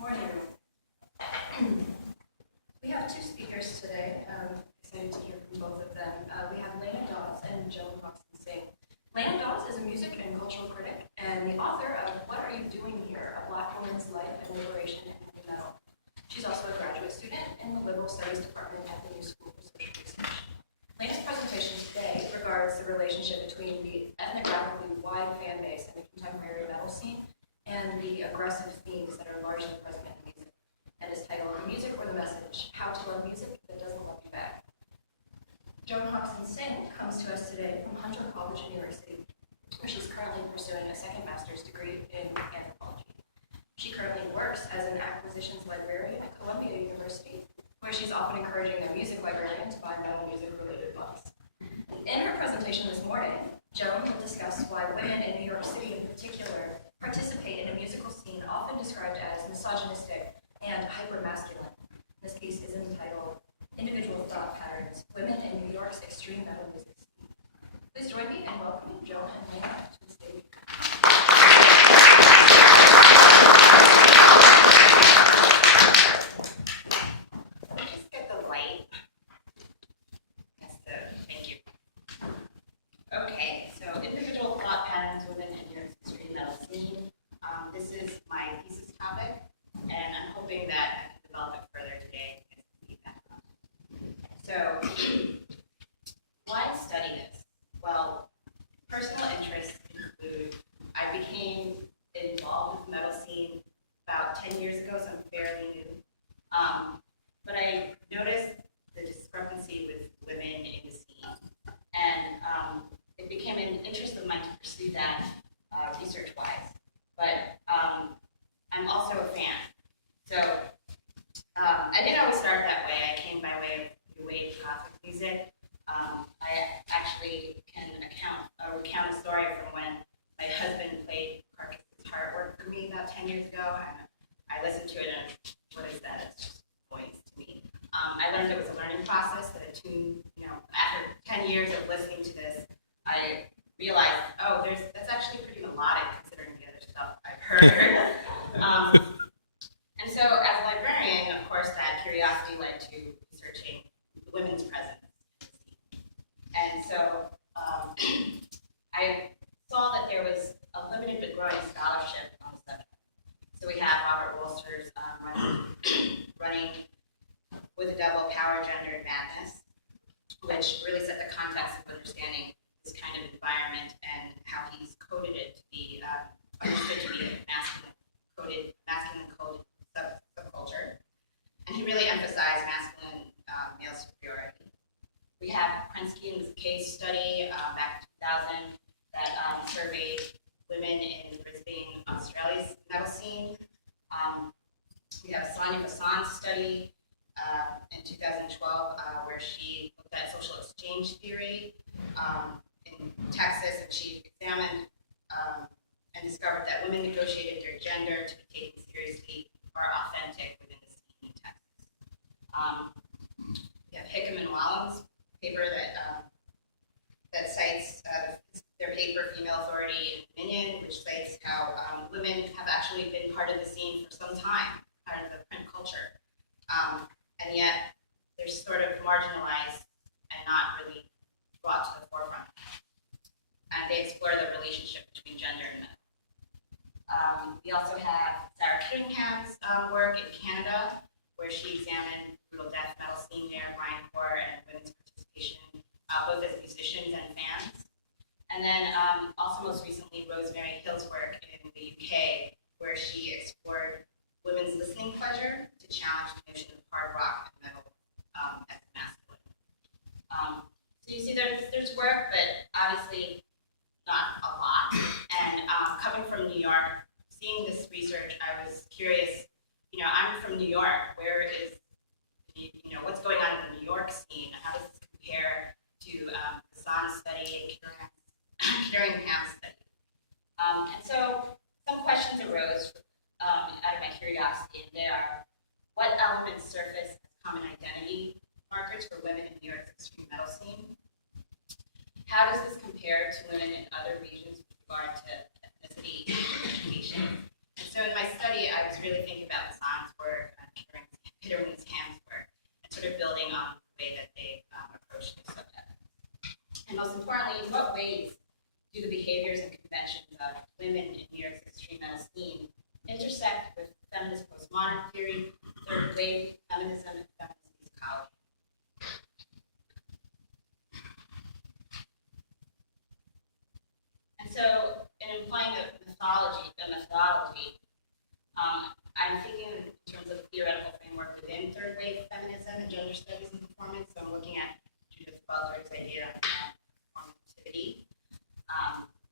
Morning. We have two speakers today. Excited to hear from both of them. We have Lena Dawes and Joan Hoxton-Singh. Lena Dawes is a music and cultural critic and the author of What Are You Doing Here? A Black Woman's Life and Liberation in Heavy Metal. She's also a graduate student in the Liberal Studies Department at the New School for Social Research. Lena's presentation today regards the relationship between the ethnographically wide fan base in the contemporary metal scene and the aggressive themes that are largely present in music, and is titled Music or the Message, How to Love Music That Doesn't Love You Back. Joan Hoxton-Singh comes to us today from Hunter College in New York City, where she's currently pursuing a second master's degree in anthropology. She currently works as an acquisitions librarian at Columbia University, where she's often encouraging a music librarian to buy metal music-related books. In her presentation this morning, Joan will discuss why women in New York City in particular participate in a musical scene often described as misogynistic and hyper-masculine. This piece is entitled Individual Thought Patterns, Women in New York's Extreme Metal Music Scene. Please join me in welcoming Joan and Lena to the stage. Just get the light. Thank you. Okay, so individual thought patterns within New York's extreme metal scene. This is my thesis topic, and I'm hoping that I can develop it further today. So, why study this? Well, personal interests include, I became involved with the metal scene about 10 years ago, so I'm fairly new. But I noticed the discrepancy with women in the scene, and it became an interest of mine to pursue that research-wise. But I'm also a fan. So I didn't always start that way. I came by way of new wave classic music. I actually can recount a story from when my husband played Carcass's Heartwork for me about 10 years ago. And I listened to it and what is that? It's just noise to me. I learned it was a learning process that after 10 years of listening to this, I realized, that's actually pretty melodic considering the other stuff I've heard. And so as a librarian, of course, that curiosity led to researching the women's presence. And so I saw that there was a limited but growing scholarship on the subject. So we have Robert Wolster's running with a double power, gender, and madness, which really set the context of understanding this kind of environment and how he's coded it to be understood to be a masculine coded subculture. And he really emphasized masculine male superiority. We have Prensky's case study back in 2000 that surveyed women in Brisbane, Australia's metal scene. We have Sonia Fassan's study in 2012 where she looked at social exchange theory in Texas, and she examined and discovered that women negotiated their gender to be taken seriously or authentic within the scene in Texas. We have Hickam and Wallen's paper that cites their paper, Female Authority and Dominion, which cites how women have actually been part of the scene for some time, part of the print culture. And yet, they're sort of marginalized and not really brought to the forefront. And they explore the relationship between gender and men. We also have Sarah Kiddingham's work in Canada, where she examined brutal death metal scene there, grindcore, and women's participation, both as musicians and fans. And then also most recently, Rosemary Hill's work in the UK, where she explored women's listening pleasure to challenge the notion of hard rock and metal as masculine. So you see there's work, but obviously not a lot. And coming from New York, seeing this research, I was curious, I'm from New York, where is, what's going on in the New York scene? How does this compare to Hassan's study and Kiddingham's study? And so some questions arose out of my curiosity, and they are, what elements surface as common identity markers for women in New York's extreme metal scene? How does this compare to women in other regions with regard to ethnicity and education? And so in my study, study, I was really thinking about the songs work, Kittering's hands work, and sort of building on the way that they approach new subjects. And most importantly, in what ways do the behaviors and conventions of women in New York's extreme metal scene intersect with feminist postmodern theory, third wave feminism, and feminist musicology? And so, in implying a methodology, I'm thinking in terms of theoretical framework within third wave feminism and gender studies and performance. So I'm looking at Judith Butler's idea of performativity,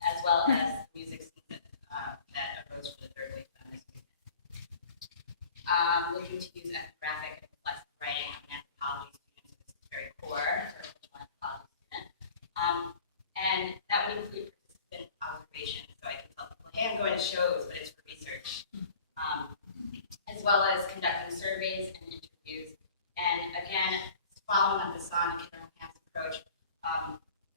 as well as music scene that arose from the third wave feminist movement. Looking to use ethnographic and reflexive writing on anthropology students. This is very core for a cultural anthropology student. And that would include participant observation. So I can tell people, hey, I'm going to shows, but it's for research. As well as conducting surveys and interviews. And again, following on the Son and Kittering approach,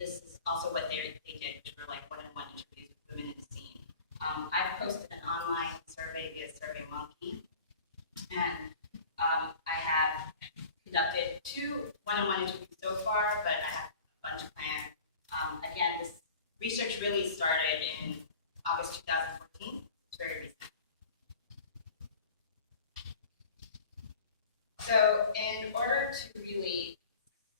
this is also what they did, which were like one-on-one interviews with women in the scene. I've posted an online survey via SurveyMonkey, and I have conducted 2 one-on-one interviews so far, but I have a bunch planned. Again, this research really started in August 2014. It's very recent. So in order to really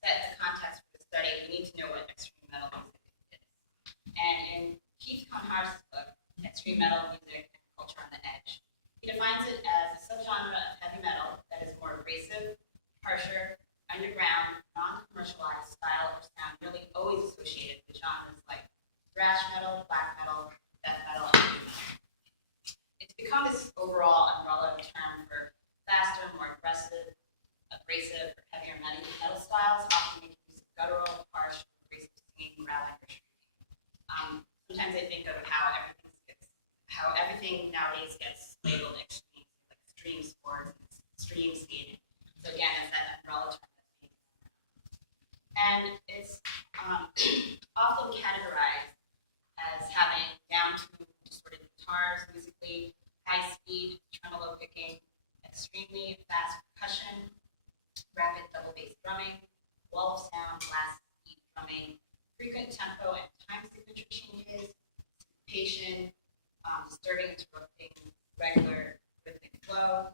set the context for the study, we need to know what extreme metal music is. And in Keith Conhar's book, Extreme Metal Music and Culture on the Edge, he defines it as a subgenre of heavy metal that is more abrasive, harsher, underground, non-commercialized style or sound really always associated with genres like thrash metal, black metal, death metal, and heavy metal. It's become this overall umbrella term for faster, more aggressive, abrasive, or heavier metal styles, often making use of guttural, harsh, abrasive singing, growling, or shrieking. Sometimes I think of how everything nowadays gets labeled extreme, like extreme sports, extreme skating. So again, it's that umbrella term that's being used. And it's often categorized as having down-tuned, distorted guitars musically, high speed, tremolo picking, extremely fast percussion, rapid double bass drumming, wall of sound, blast beat drumming, frequent tempo and time signature changes, syncopation, disturbing, interrupting, regular rhythmic flow.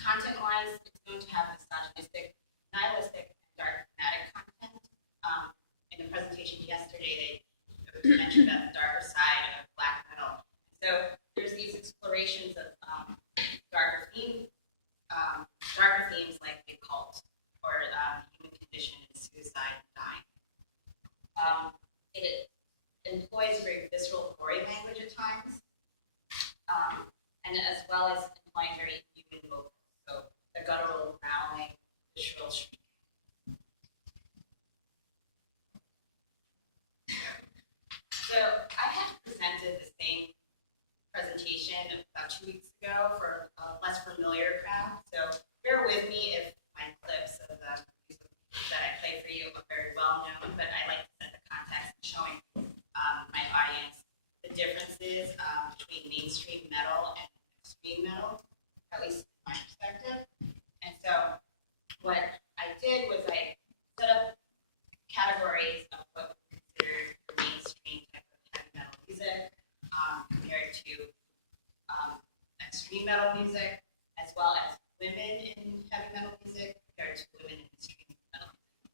Content-wise, it's going to have misogynistic, nihilistic, and dark thematic content. In the presentation yesterday, they mentioned about the darker side of black metal. So there's these explorations of darker themes like the occult or the human condition and suicide and dying. It employs very visceral, gory language at times, and as well as employing very human vocals, so the guttural growling, the shrill shrieking. So I had presented the same presentation about 2 weeks ago for a less familiar crowd. So bear with me if my clips of the music that I play for you are very well known, but I like to set the context and showing my audience the differences between mainstream metal and extreme metal, at least from my perspective. And so what I did was I set up categories of what we consider the mainstream type of heavy metal music compared to extreme metal music, as well as women in heavy metal music compared to women in extreme metal music.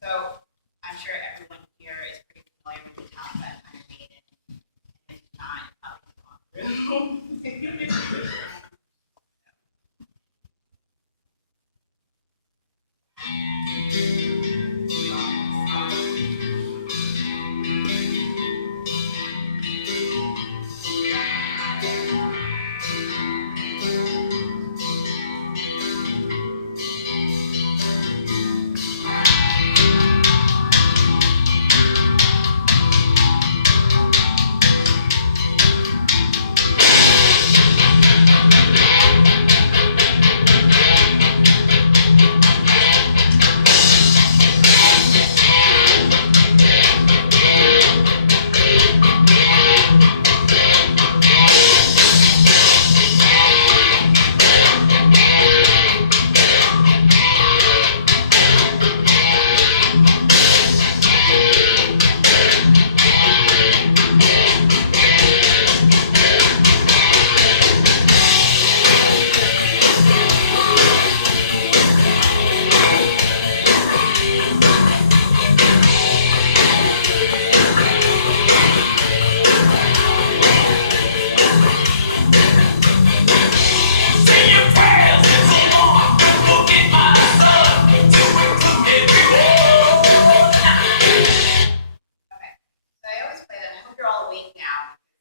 So I'm sure everyone here is pretty familiar with the talent that Iron Maiden, and if not, probably gone through.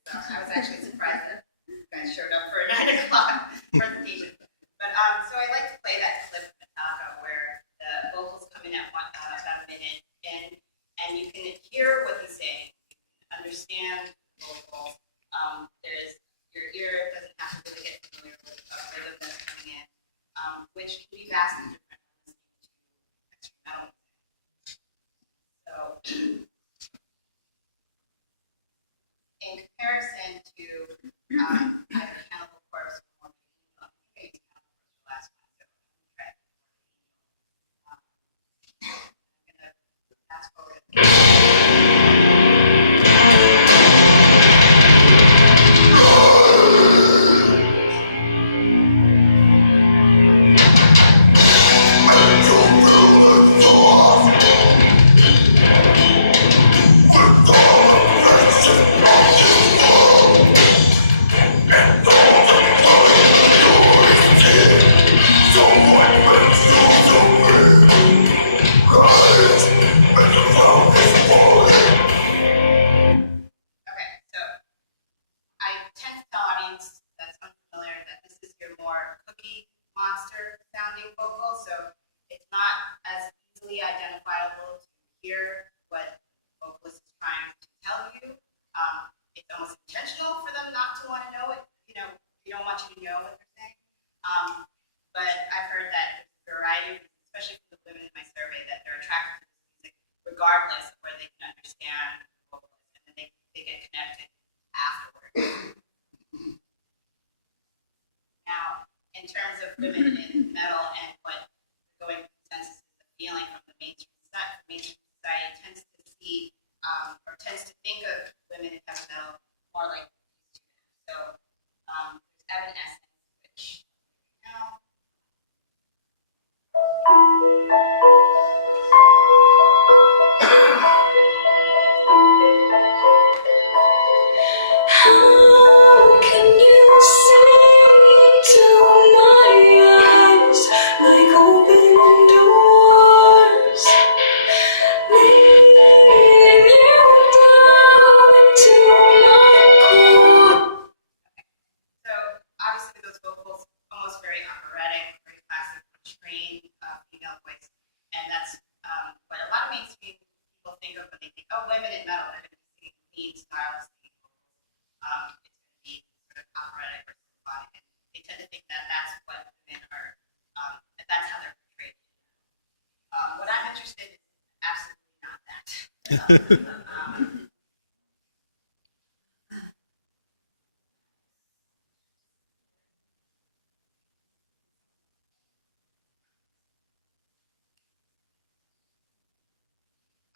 So I was actually surprised that you guys showed up for a 9 o'clock presentation. But so I like to play that clip of Metallica where the vocals come in at about a minute in, and you can hear what he's saying. You can understand the vocals. Your ear doesn't have to really get familiar with the rhythm that's coming in, which can be vastly different from extreme metal. So, in comparison to either Cannibal Corpse or Cannibal Corpse last time, so I'm going to fast forward.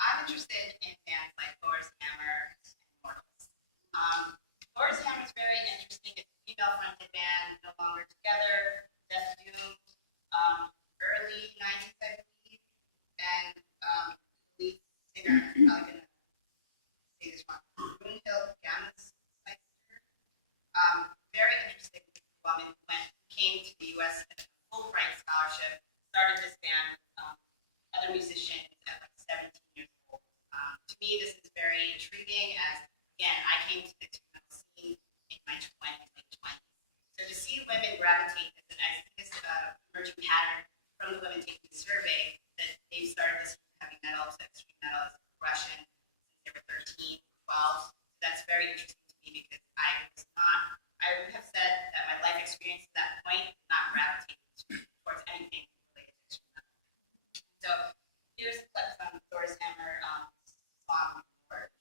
I'm interested in bands like Thor's Hammer and Mortals. Thor's Hammer is very interesting. It's a female-fronted band, no longer together, Death Doom, early 90s, I believe, and lead singer, I'm probably going to say this wrong, Brunhild Gamsmeister. Very interesting woman came to the U.S. at a Fulbright scholarship, started this band, other musicians at like 17 years old. To me, this is very intriguing as, again, I came to the techno scene in my late 20s. So to see women gravitate, and I think this emerging pattern from the women taking the survey, that they've started this heavy metal to extreme metal as a progression since they were 13, 12. So that's very interesting to me because I would have said that my life experience at that point did not gravitate towards anything related to extreme metal. So here's a clip from Thor's Hammer song Word.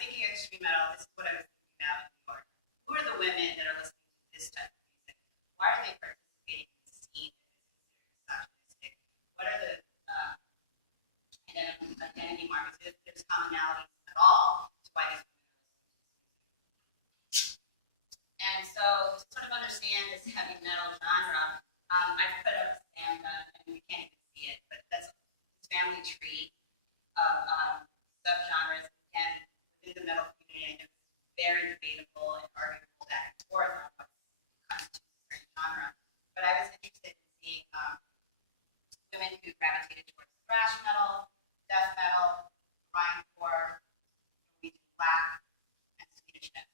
thinking of extreme metal, this is what I was thinking about in New York. Who are the women that are listening to this type of music? Why are they participating in this scene that is considered misogynistic? What are the identity markers, if there's commonalities at all, to why these women are listening to this music? And so, to sort of understand this heavy metal genre, I've put up a Samba, and we can't even see it, but that's this family tree of subgenres. Again, within the metal community, I know it's very debatable and arguable back and forth on what constitutes a certain genre. But I was interested in seeing women who gravitated towards thrash metal, death metal, grindcore, Norwegian black, and Swedish death.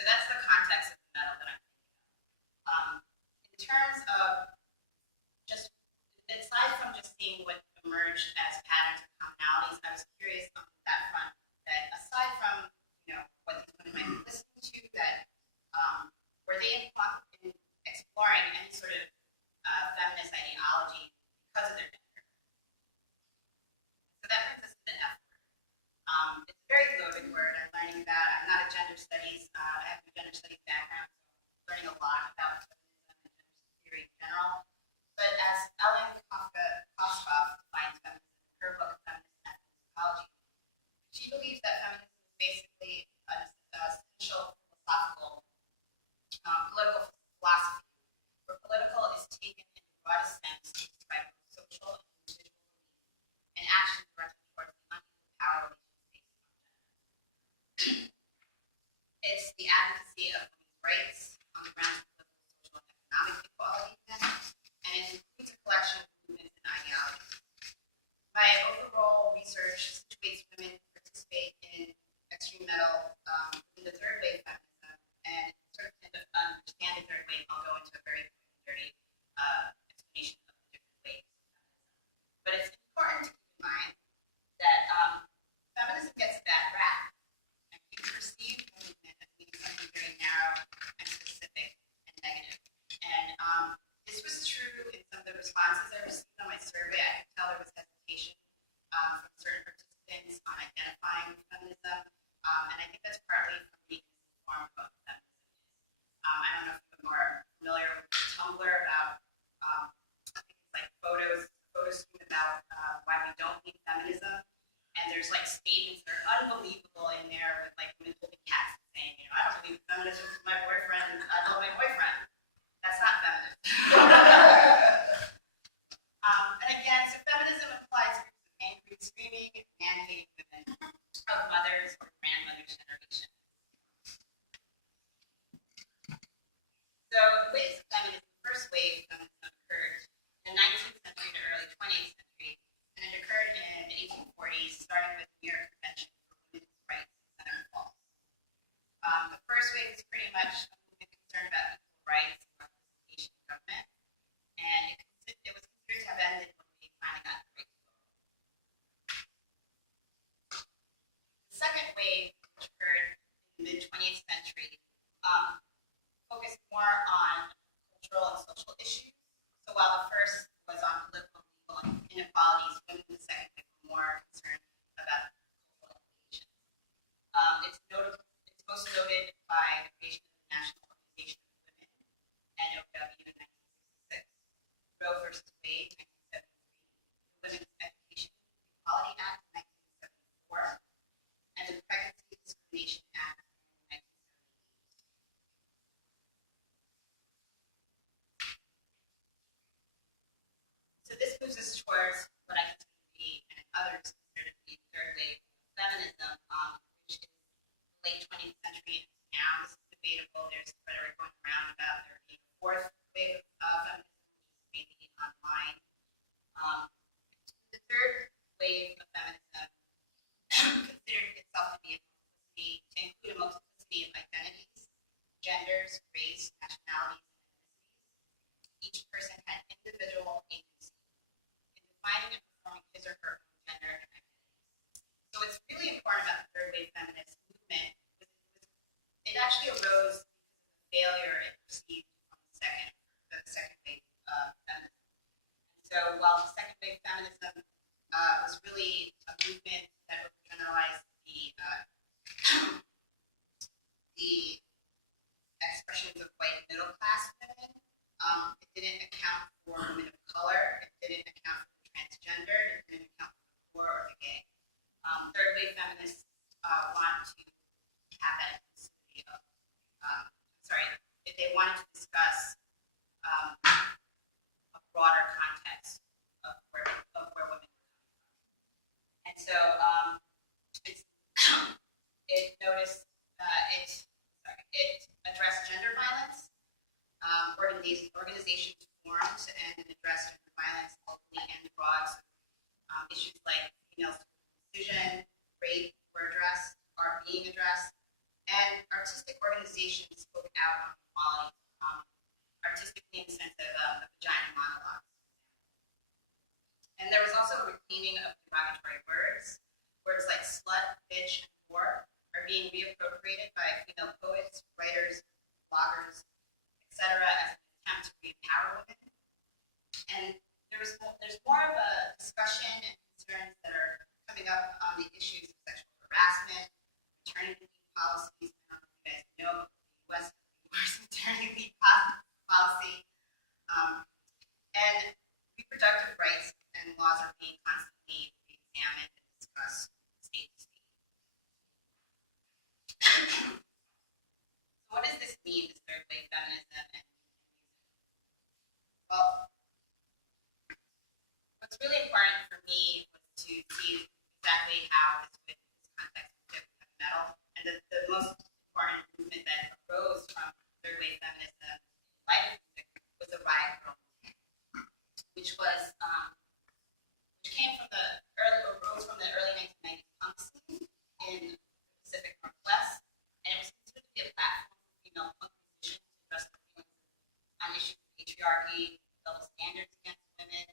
So that's the context of the metal that I'm thinking of. In terms of just, aside from just seeing what emerged as patterns and commonalities, I was curious on that front, that aside from, what these women might be listening to, that were they in exploring any sort of feminist ideology because of their gender? So that brings us to the F word. It's a very loaded word. I'm learning about. I'm not a gender studies. I have a gender studies background, so I'm learning a lot about feminism and gender theory in general. But as Ellen Koskoff defines feminism in her book, Feminist Ethnomusicology, she believes that feminism is basically an essential philosophical, political philosophy, where political is taken in the broadest sense to describe both social and individual belief and action directed towards the unequal power relations based on gender. It's the advocacy of women's rights on the grounds of political, social, and economic equality, and it includes a collection of movements and ideologies. My overall research situates women who participate in extreme metal in the third wave feminism, and sort of to understand the third wave, I'll go into a very dirty explanation of the different waves of feminism. But it's important to keep in mind that feminism gets a bad rap, and we perceive movement as being something very narrow and specific and negative. And this was true in some of the responses I received on my survey. I could tell there was hesitation from certain participants on identifying feminism, and I think that's partly from being misinformed about what feminism is. I don't know if you're more familiar with Tumblr about, I think it's like photo stream about why we don't need feminism, and there's like statements that are unbelievable in there with like women holding cats and saying, I don't believe feminism is my boyfriend, I love my boyfriend. That's not feminism. And again, so feminism implies groups of angry, screaming, man-hating women of mothers or grandmothers' generation. So the waves of feminism, the first wave of feminism occurred in the 19th century to early 20th century, and it occurred in the 1840s, starting with the New York Convention for Women's Rights in Seneca Falls. The first wave was pretty much concerned about equal rights and representation in government, and it was considered to have ended when we finally got the right to vote. The second wave, which occurred in the mid-20th century, focused more on cultural and social issues. So while the first was on political and legal inequalities, women in the second wave were more concerned about cultural implications. It's most noted by the creation of the National Organization of Women, NOW, in 1966, Roe versus Wade, 1973, the Women's Education Equality Act, 1974, and the Pregnancy Discrimination Act, 1978. So this moves us towards what I consider to be, and others consider to be, third wave feminism, which is late 20th century and now. This is debatable. There's rhetoric going around about there being a fourth wave of feminism, which is maybe online. The third wave of feminism considered itself to be to include a multiplicity of identities, genders, race, nationalities, and ethnicities. Each person had individual agency in defining and performing his or her own gender and identities. So what's really important about the third wave feminist movement was it actually arose because of the failure it received from the second wave feminism. And so while the second wave feminism was really a movement that overgeneralized the expressions of white middle class women. It didn't account for women of color. It didn't account for the transgender. It didn't account for the poor or the gay. Third wave feminists want to have that inclusivity of, if they wanted to discuss a broader context of where women were coming from. And so it noticed, it addressed gender violence. Organizations formed and addressed gender violence locally and abroad. Issues like female decision, rape were addressed, are being addressed, and artistic organizations spoke out on equality, artistically in the sense of vagina monologues. And there was also a reclaiming of derogatory words. Words like slut, bitch, and whore are being reappropriated by female poets, writers, bloggers, etc., as an attempt to re-empower women. And there's more of a discussion and concerns that are coming up on the issues of sexual harassment, maternity leave policies. I don't know if you guys know, but the U.S. has the worst maternity leave policy. And reproductive rights and laws are being constantly re-examined and discussed state to state. So what does this mean, this third wave feminism and music? Well, what's really important for me was to see exactly how this fit in this context of heavy metal. And the most important movement that arose from third wave feminism in light of music was the riot girl movement, which arose from the early 1990s punk scene in the Pacific Northwest, and it was considered to be a platform for female punk musicians to address their feelings on issues of patriarchy, double standards against women,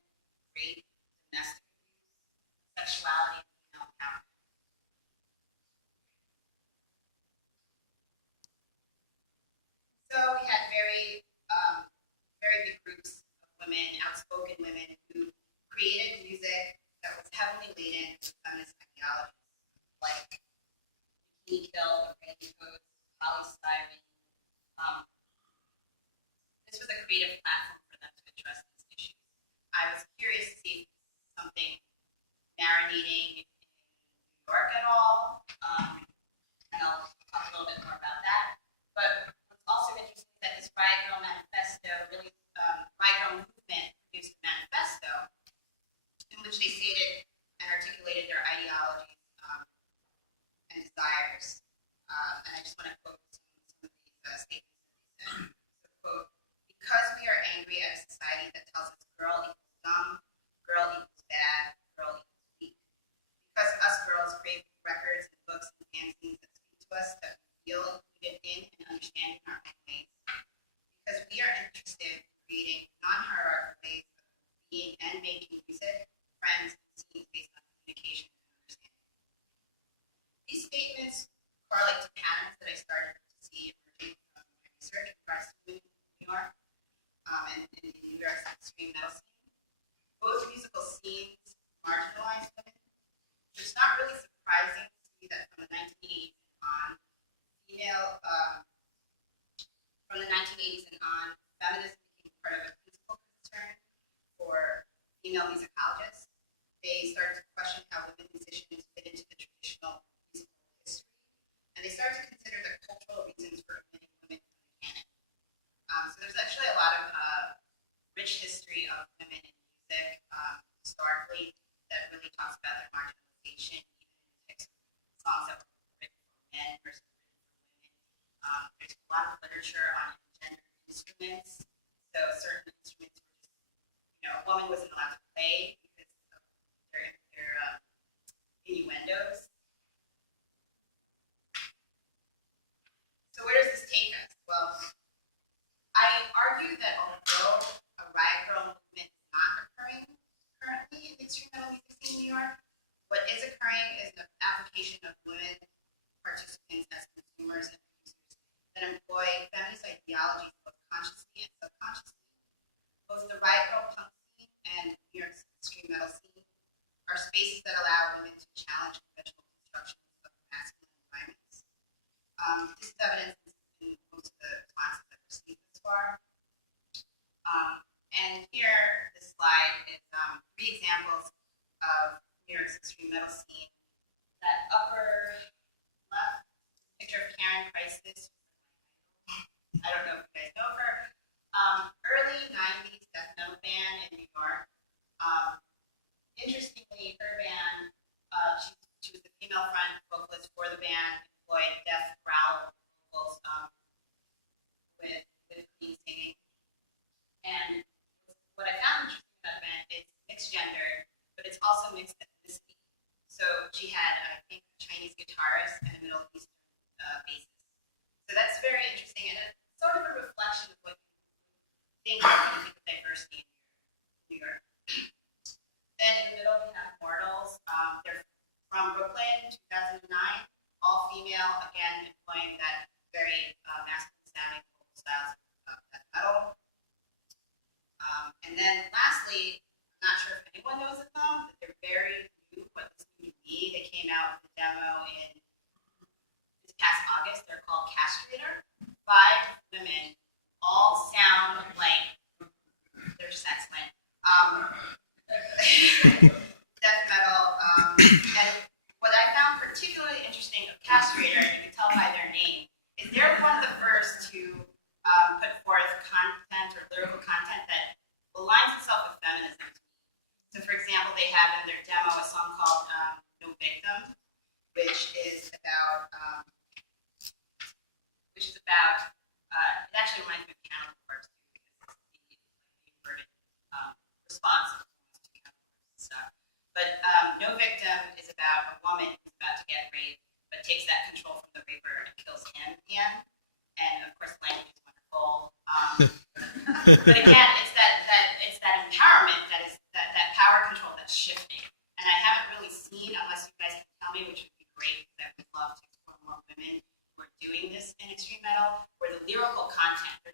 rape, domestic abuse, sexuality, and female empowerment. So we had very big groups of women, outspoken women, who created music that was heavily laden with feminist ideologies, like Bikini Kill, the Raincoats, polystyrene. This was a creative platform for them to address these issues. I was curious to see if this is something marinating in New York at all, and I'll talk a little bit more about that. But what's also interesting is that this Riot Girl manifesto Riot Girl movement produced a manifesto in which they stated and articulated their ideologies and desires. And I just want to quote some of these statements that they said. So, quote, because we are angry at a society that tells us girl equals dumb, girl equals bad, girl equals weak. Because us girls crave records and books and fanzines that speak to us, that we feel included in and understanding our own ways. Because we are interested in creating non-hierarchical ways of being and making music, friends, and scenes based on communication and understanding. These statements correlate to patterns that I started to see emerging from my research across New York and in the New York extreme metal scene. Both musical scenes marginalize women. So it's not really surprising to see that from the 1980s on, feminism became part of a principal concern for female musicologists. They started to question how women musicians fit into the traditional musical history, and they started to consider the cultural reasons for omitting women from the canon. So there's actually a lot of rich history of women in music historically that really talks about their marginalization, even in types of songs that were written for men versus written for women. There's a lot of literature on gender instruments. So certain instruments were just, a woman wasn't allowed to play because of their innuendos. So where does this take us? Well, I argue that although a riot girl movement is not occurring currently in the extreme metal music scene in New York, what is occurring is the application of women participants as consumers and producers that employ feminist ideologies both consciously and subconsciously. Both the riot girl punk scene and New York's extreme metal scene are spaces that allow women to challenge conventional constructions of masculine environments. This is evidence in most of the classes I've received thus far. And here, this slide is 3 examples of New York's extreme metal scene. That upper left picture of Karen Price's. I don't know if you guys know her. Early 90s death metal band in New York. Interestingly, her band, she was the female front vocalist for the band, employed death growl vocals with clean singing. And what I found interesting about the band is mixed gender, but it's also mixed ethnicity. So she had, I think, a Chinese guitarist and a Middle Eastern bassist. So that's very interesting, and it's sort of a reflection of what you think when you think of diversity in New York. Then in the middle, we have Mortals. They're from Brooklyn, 2009, all female, again, employing that very masculine sounding vocal styles of death metal. And then lastly, I'm not sure if anyone knows of them, but they're very new, what this new to me. They came out with a demo in this past August. They're called Castrator. 5 women, all sound like they're sex men. Death metal. And what I found particularly interesting of Castrator, and you can tell by their name, is they're one of the first to put forth content or lyrical content that aligns itself with feminism. So, for example, they have in their demo a song called No Victim, which is about, it actually reminds me of Cannibal Corpse, because it's the inverted response to Cannibal Corpse and stuff. But No Victim is about a woman who's about to get raped, but takes that control from the raper and kills him at the end. And of course, language is wonderful. But again, it's that empowerment that power control that's shifting. And I haven't really seen, unless you guys can tell me, which would be great, because I would love to explore more women who are doing this in extreme metal, where the lyrical content,